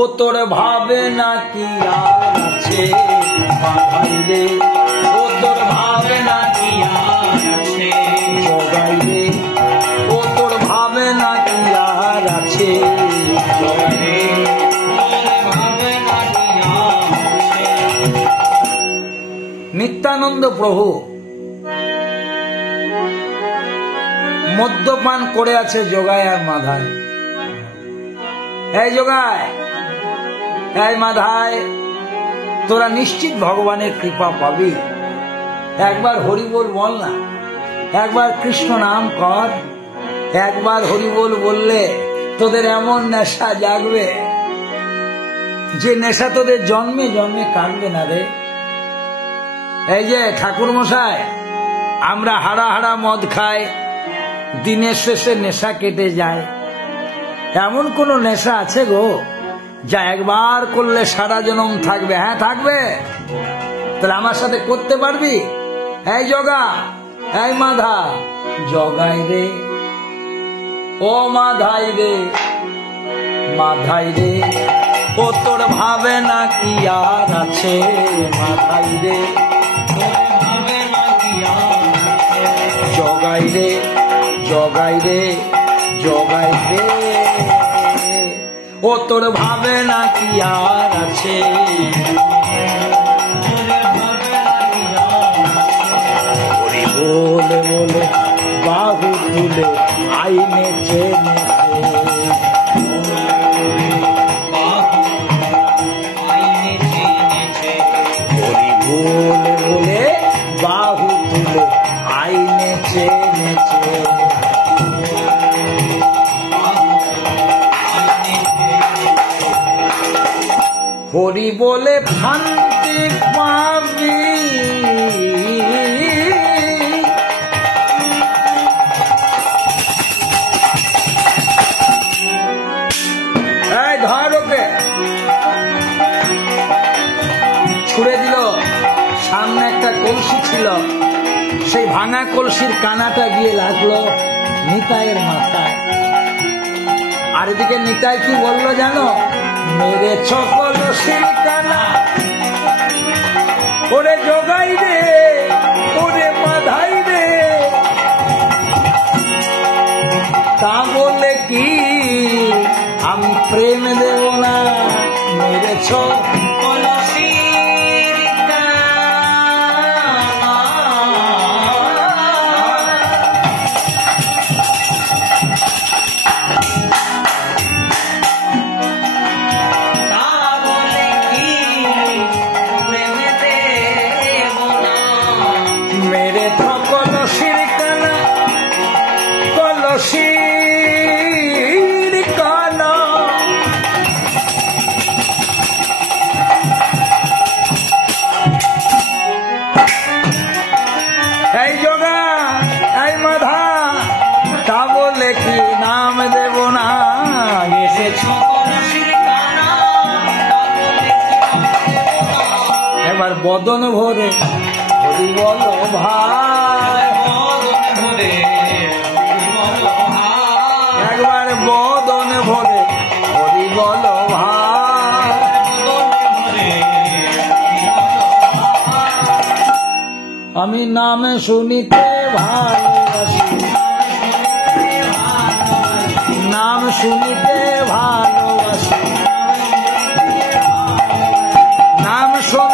ও তোর ভাবে না কি আর আছে মাথায় রে, ও তোর ভাবে না কি আর আছে জগাই রে, ও তোর ভাবে না কি আর আছে জগাই রে, ভাবে না কি আর আছে। নিত্যানন্দ প্রভু মদ্যপান করে আছে জগায় আর মাধায়। এই জগায়, এই মাধায়, তোরা নিশ্চিত ভগবানের কৃপা পাবি। একবার হরিবোল বল না, একবার কৃষ্ণ নাম কর, একবার হরিবোল বললে তোদের এমন নেশা জাগবে যে নেশা তোদের জন্মে জন্মে কাটবে না রে। এই যে ঠাকুর মশাই, আমরা হাড়া হাড়া মদ খাই, দিনের শেষে নেশা কেটে যায়। এমন কোন নেশা আছে গো যা একবার করলে সারা জনম থাকবে? হ্যাঁ থাকবে। তাহলে আমার সাথে করতে পারবি? এই জগা, এই মাধা, জগাই রে, ও মাধাই রে, মাধাই রে, ও তোর ভাবে না কি আর আছে মাধাই রে, ভাবে না কি আর জগাই রে, জগাই রে, জগাই রে, ও তোর ভাবে না কি আর আছে। হরি বলে বলে বাহু তুলে আইনে চেনে, হরি বলে বলে বাহু তুলে আইনে চেনেছে, হরি বলে শান্তি পাবি, এই ধর ওকে, ছুড়ে দিল। সামনে একটা কলসি ছিল, সেই ভাঙা কলসির কানাটা গিয়ে লাগলো নিতাইয়ের মাথায়। আর এদিকে নিতাই কি বললো জানো? মেরে কলসির কানা, ওরে জগাই রে, ওরে মাধাই রে, তা বলে কি আমি প্রেম দেব না? মেরেছ কলসির কানা, তা বলে কি প্রেম দেব না? মেরেছ কলসির কানা, কলসির কানা, এই জগা, এই মাধা, তা বলে কি নাম দেব না? এসেছ কলসির কানা, এবার বদন ভরে হরি বল ভাই, একবার বদন ভরে হরি বল ভাই, আমি নামে শুনিতে ভালোবাসি, নাম শুনিতে ভালোবাসি, নাম শোনা